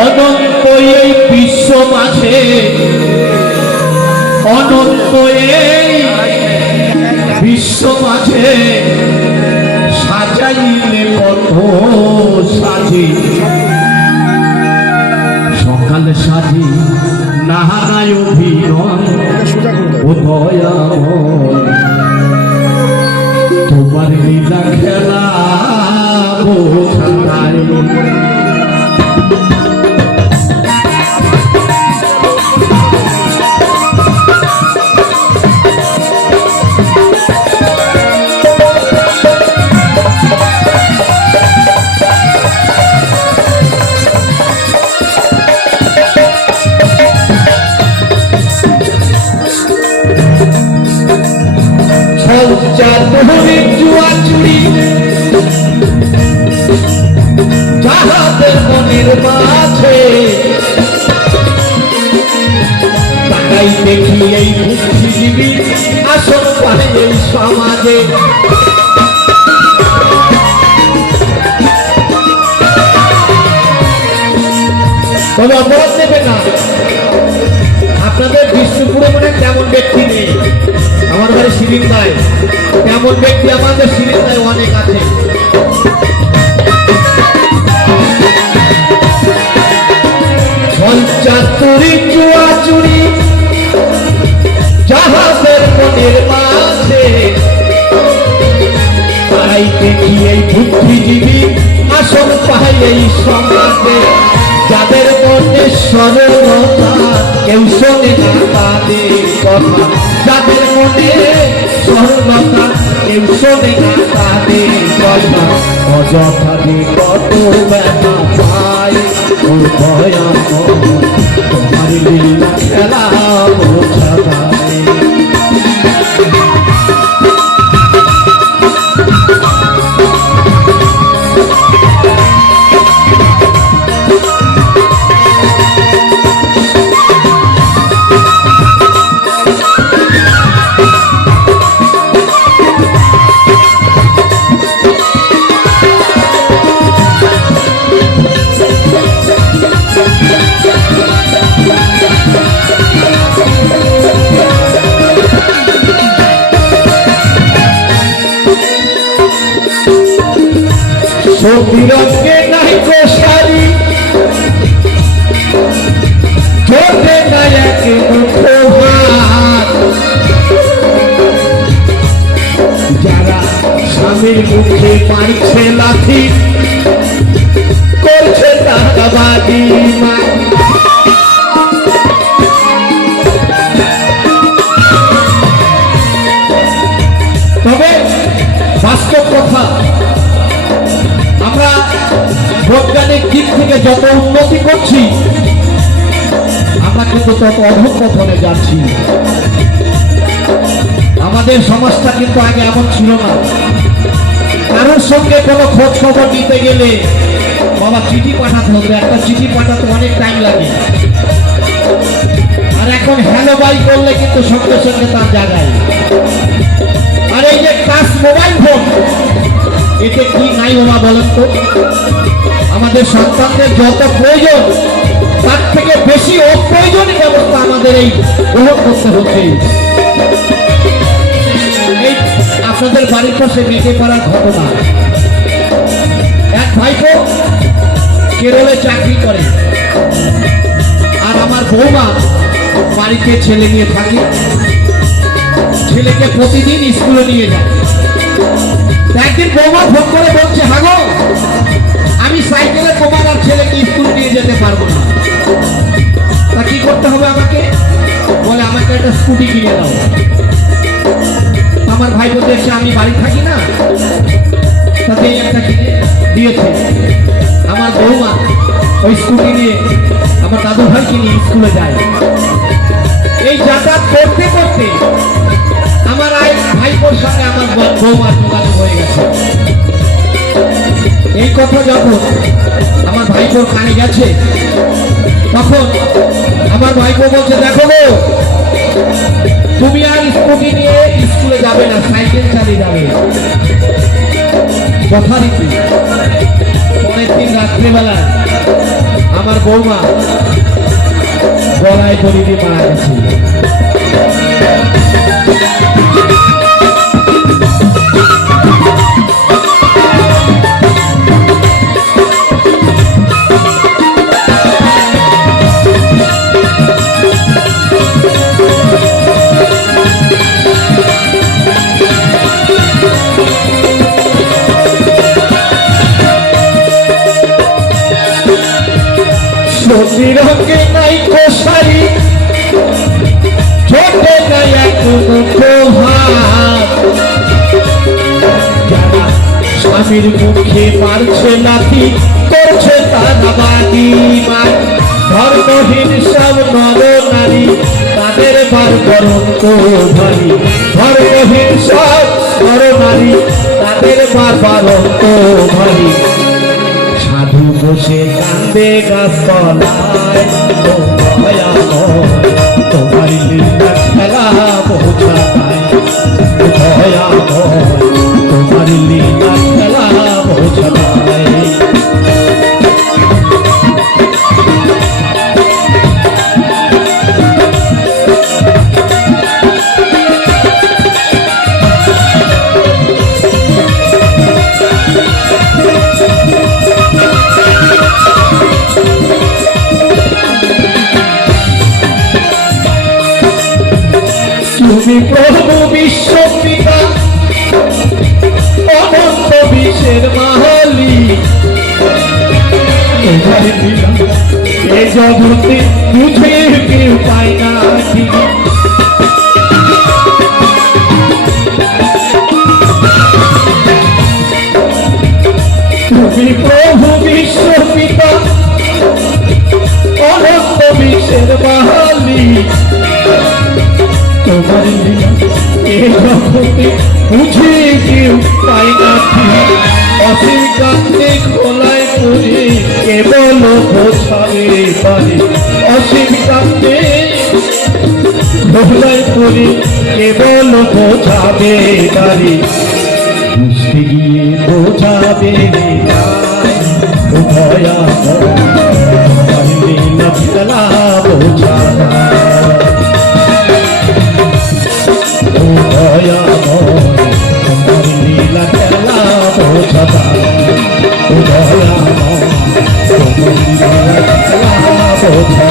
অনন্ত এই বিশ্ব মাঝে, অনন্ত এই বিশ্ব মাঝে সাজাইলে কত সাজে, সকাল সাজে নাহারায় অভিনয় উদয়াময়, তোমার লীলা খেলা বোঝা নাই। যাহাদের মনের মাঝে তাকাই দেখি এই বুদ্ধিজীবী আসন পায় এই সমাজে। তবে অপরাধ নেবে না, আপনাদের বিষ্ণুপুরে মনে তেমন ব্যক্তি নেই, আমার বাড়ি শিরিন্দায় তেমন ব্যক্তি আমাদের শিরিন্দায় অনেক আছে। পঞ্চাত্তরি চুয়াচুরি যাহাদের মনের মাঝে তাই দেখি এই বুদ্ধিজীবী আসন পাই এই সমাজে। যাদের মনে সরলতা কেউ শোনে না তাদের কথা, যাদের মনে সরলতা কেউ শোনে না তাদের কথা, অযথা যে কত ব্যথা পায় ও দয়াময়, তোমার লীলা খেলা বোঝা যায়। সবিরঙ্গে নাই গোসারি চোখে নাই এক মুখোহার, যারা স্বামীর মুখে মারছে লাথি করছে টাকাবাজি মা। তবে বাস্তব কথা, আমরা বৈজ্ঞানিক দিক থেকে যত উন্নতি করছি আমরা কিন্তু তত অধঃপতনে যাচ্ছি। আমাদের সমাজটা কিন্তু আগে এমন ছিল না, কারোর সঙ্গে কোনো খোঁজ খবর নিতে গেলে বাবা চিঠি পাঠাতে হতো, একটা চিঠি পাঠাতে অনেক টাইম লাগে। আর এখন হ্যালো বাই করলে কিন্তু সঙ্গে সঙ্গে তার জায়গায়। আর এই যে টাচ মোবাইল ফোন, এতে কি নাই ওমা বলেন তো? আমাদের সন্তানদের যত প্রয়োজন তার থেকে বেশি অপ্রয়োজনীয় ব্যবস্থা আমাদের এই গ্রহণ করতে হচ্ছে। এই আপনাদের বাড়ির পাশে মেঘে পাড়ার ঘটনা, এক ভাইপো কেরলে চাকরি করে আর আমার বৌমা বাড়িতে ছেলে নিয়ে থাকি, ছেলেকে প্রতিদিন স্কুলে নিয়ে যায়। একদিন বৌমা ফোন করে বলছে, হাগো আমি সাইকেলে তোমার আর ছেলেকে স্কুল নিয়ে যেতে পারবো না, তা কি করতে হবে আমাকে? বলে আমাকে একটা স্কুটি কিনে দাও। আমার ভাই বলতে এসে আমি বাড়ি থাকি না, তাতে একটা কিনে দিয়েছে। আমার বৌমা ওই স্কুটি নিয়ে আমার দাদু ভাইকে নিয়ে স্কুলে যায়। এই যাতায়াত করতে করতে আমার ভাইপোর সঙ্গে আমার বৌমার যোগাযোগ হয়ে গেছে। এই কথা যখন আমার ভাইপোর কানে গেছে তখন আমার ভাইপো বলছে, দেখো গো তুমি আর স্কুটি নিয়ে স্কুলে যাবে না, সাইকেল চালিয়ে যাবে। যথারীতি পরের দিন রাত্রিবেলা আমার বৌমা গলায় দড়ি দিয়ে মারা গেছে। সবজির রঙে নাই কষাই ছোটে নাই যারা স্বামীর মুখে মারছে লাথি করছে তারাবাদী মার ধর্মহীন সব নর নারী তাদের বার করণ তো ভারী ধর্মহীন সব নর নারী তাদের বার বারণ তো ভারী সাধু বসে কান্দে গাছতলায় তোমার লীলা খেলা বোঝা তোমার লীলা খেলা বোঝা তুমি প্রভু বিশ্ব পিতা অনন্ত বিশ্বের মাহালি এ জগতে বুঝে কেউ পায় না তুমি প্রভু বিশ্ব পিতা অনন্ত বিশ্বের মাহালি তোমার লীলা এ জগতে বুঝে কেউ পায় না অসীম কান্দে খোলায় পড়ে কেবল বোঝাবে পারে অসীম কান্দে খোলায় পড়ে কেবল বোঝাবে পারে বুঝতে গিয়ে বোঝাবে তোমার লীলা খেলা বোঝা তোমার লীলা খেলা বোঝা তোমার লীলা খেলা বোঝা